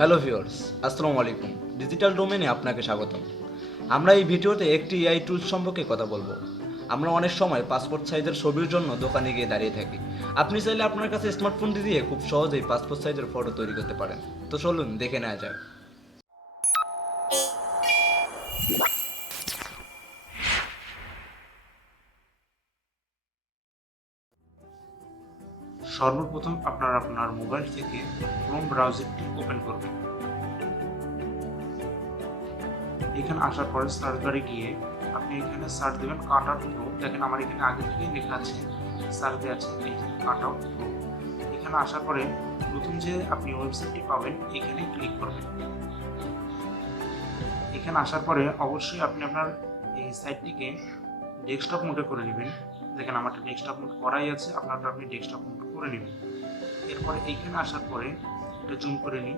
Hello viewers, আসসালামু আলাইকুম। Digital ডোমেনে আপনাকে স্বাগতম। আমরা এই ভিডিওতে একটি এআই টুলস সম্পর্কে কথা বলবো। আমরা অনেক সময় পাসপোর্ট সাইজের ছবির জন্য দোকানে গিয়ে দাঁড়িয়ে থাকি। আপনি চাইলে আপনার কাছে স্মার্টফোন দিয়ে খুব সহজেই পাসপোর্ট সাইজের ফটো তৈরি করতে পারেন। তো চলুন দেখে নেওয়া যাক। সর্বপ্রথম আপনার মোবাইল থেকে ক্রোম ব্রাউজারটি ওপেন করবেন। এখানে আসার পরে সার্চ বারে গিয়ে আপনি এখানে সার্চ দেবেন কাটআউট প্রো। দেখেন আমার এখানে আগে থেকেই লেখা আছে, সার্চ দেওয়া আছে এই যে কাটআউট প্রো। এখানে আসার পরে প্রথম যে আপনি ওয়েবসাইটটি পাবেন এখানে ক্লিক করবেন। এখানে আসার পরে অবশ্যই আপনি আপনার এই সাইটটিকে ডেস্কটপ মোডে করে নেবেন। দেখেন আমারটা ডেস্কটপ মোড করাই আছে, আপনারটা আপনি ডেস্কটপ মোড করে নেবেন। এরপরে এইখানে আসার পরে এটা জুম করে নিই।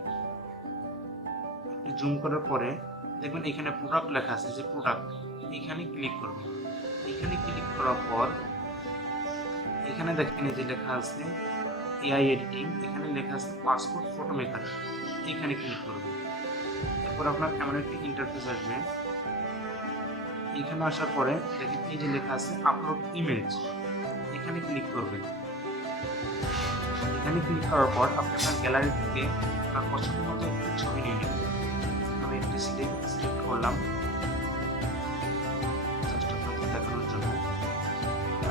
জুম করার পরে দেখবেন এখানে প্রোডাক্ট লেখা আছে, যে প্রোডাক্ট এইখানে ক্লিক করবেন। এখানে ক্লিক করার পর এখানে দেখেন এই যে লেখা আছে এআই এডিটিং, এখানে লেখা আছে পাসপোর্ট ফটো মেকার, এখানে ক্লিক করবেন। এরপর আপনার এমন একটি ইন্টারফেস আসবে। এখানে আসার পরে দেখেন এই যে লেখা আছে আপলোড ইমেজ, এখানে ক্লিক করবেন। এখানে ক্লিক করার পর আপনি আপনার গ্যালারি থেকে আপনার পছন্দ মতো একটি ছবি নিয়ে নেবেন। আমি একটি সিলেক্ট করলাম জাস্ট আপনাদের দেখানোর জন্য।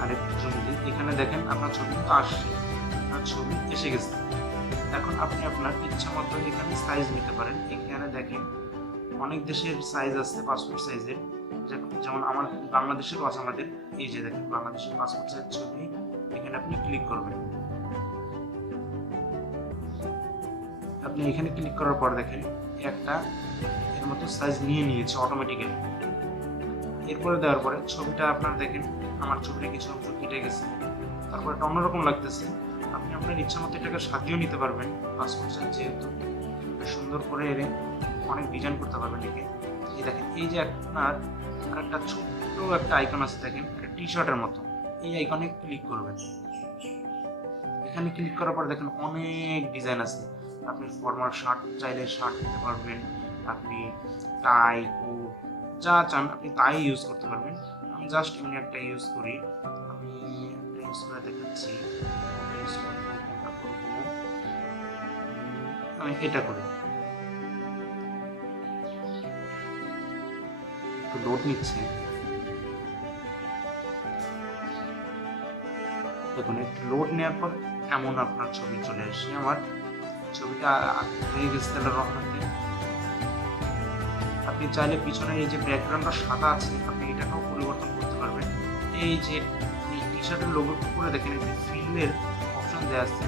আরেকটি ছবি দিই, এখানে দেখেন আপনার ছবি কিন্তু আসছে, আপনার ছবি এসে গেছে। এখন আপনি আপনার ইচ্ছা মতো এখানে সাইজ নিতে পারেন। এখানে দেখেন অনেক দেশের সাইজ আছে পাসপোর্ট সাইজের, যেমন আমার বাংলাদেশেরও আছে। আমাদের এই যে দেখেন বাংলাদেশের পাসপোর্ট সাইজ ছবি, এখানে আপনি ক্লিক করবেন। আপনি এখানে ক্লিক করার পর দেখেন একটা এর মতো সাইজ নিয়েছে অটোমেটিক্যালি। এরপরে দেওয়ার পরে ছবিটা আপনার দেখেন আমার ছবিটা কিছু অংশ কেটে গেছে, তারপর এটা অন্যরকম লাগতেছে। আপনি আপনার ইচ্ছা মতো এটাকে সাজিয়েও নিতে পারবেন। পাসপোর্ট সাইজ যেহেতু সুন্দর করে এর অনেক ডিজাইন করতে পারবেন একে। এই দেখেন এই যে আপনার আরেকটা ছোট্ট একটা আইকন আছে, দেখেন একটা টি শার্টের মতো, এই আইকনে ক্লিক করবেন। এখানে ক্লিক করার পর দেখেন অনেক ডিজাইন আছে। আপনি ফর্মাল শার্ট চাইলে শার্ট দিতে পারবেন, আপনি টাই কোট যা চান আপনি তাই ইউজ করতে পারবেন। আমি জাস্ট এমনি একটা ইউজ করি, আমি একটা ইউজ করে দেখাচ্ছি। আমি এটা করি, একটু লোড নিচ্ছে। দেখুন একটু লোড নেওয়ার পর এমন আপনার ছবি চলে আসে। আমার ছবিটা হয়ে গেছে তাহলে রহনাতে। আপনি চাইলে পিছনে এই যে ব্যাকগ্রাউন্ডটা সাদা আছে আপনি এটাকেও পরিবর্তন করতে পারবেন। এই যে এই টি শার্টের লোগোর উপরে দেখেন একটি ফিল্ডের অপশন দেওয়া আছে,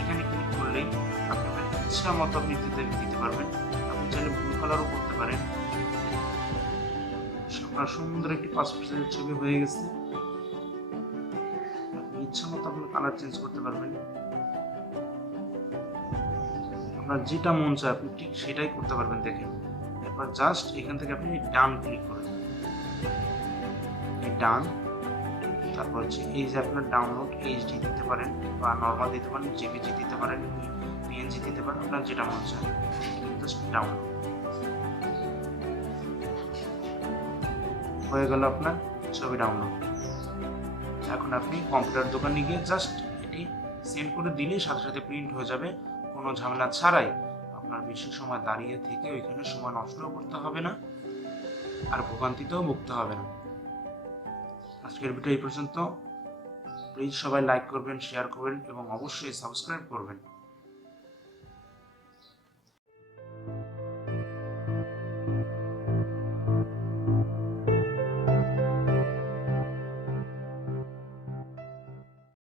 এখানে ক্লিক করলেই আপনি আপনার ইচ্ছা মতো আপনি দিতে পারবেন। আপনি চাইলে ব্লু কালারও করতে পারেন। আপনার সুন্দর একটি পাসপোর্ট সাইজের ছবি হয়ে গেছে। আপনি ইচ্ছা মতো আপনার কালার চেঞ্জ করতে পারবেন। আপনার যেটা মন চায় আপনি ঠিক সেটাই করতে পারবেন। দেখেন এরপর জাস্ট এখান থেকে আপনি ডান ক্লিক করবেন, এই ডান। তারপর হচ্ছে এই যে আপনার ডাউনলোড এইচডি দিতে পারেন বা নর্মাল দিতে পারেন, জেপিজি দিতে পারেন, পিএনজি দিতে পারেন, আপনার যেটা মন চায়। জাস্ট ডাউনলোড হয়ে গেল আপনার ছবি ডাউনলোড। এখন আপনি কম্পিউটার দোকানে গিয়ে জাস্ট এটি সেন্ড করে দিলেই সাথে সাথে প্রিন্ট হয়ে যাবে, কোনো ঝামেলা ছাড়াই। আপনার বেশি সময় দাঁড়িয়ে থেকে ওইখানে সময় নষ্টও করতে হবে না, আর ভোগান্তিতেও ভুগতে হবে না। আজকের ভিডিও এই পর্যন্ত। প্লিজ সবাই লাইক করবেন, শেয়ার করবেন এবং অবশ্যই সাবস্ক্রাইব করবেন।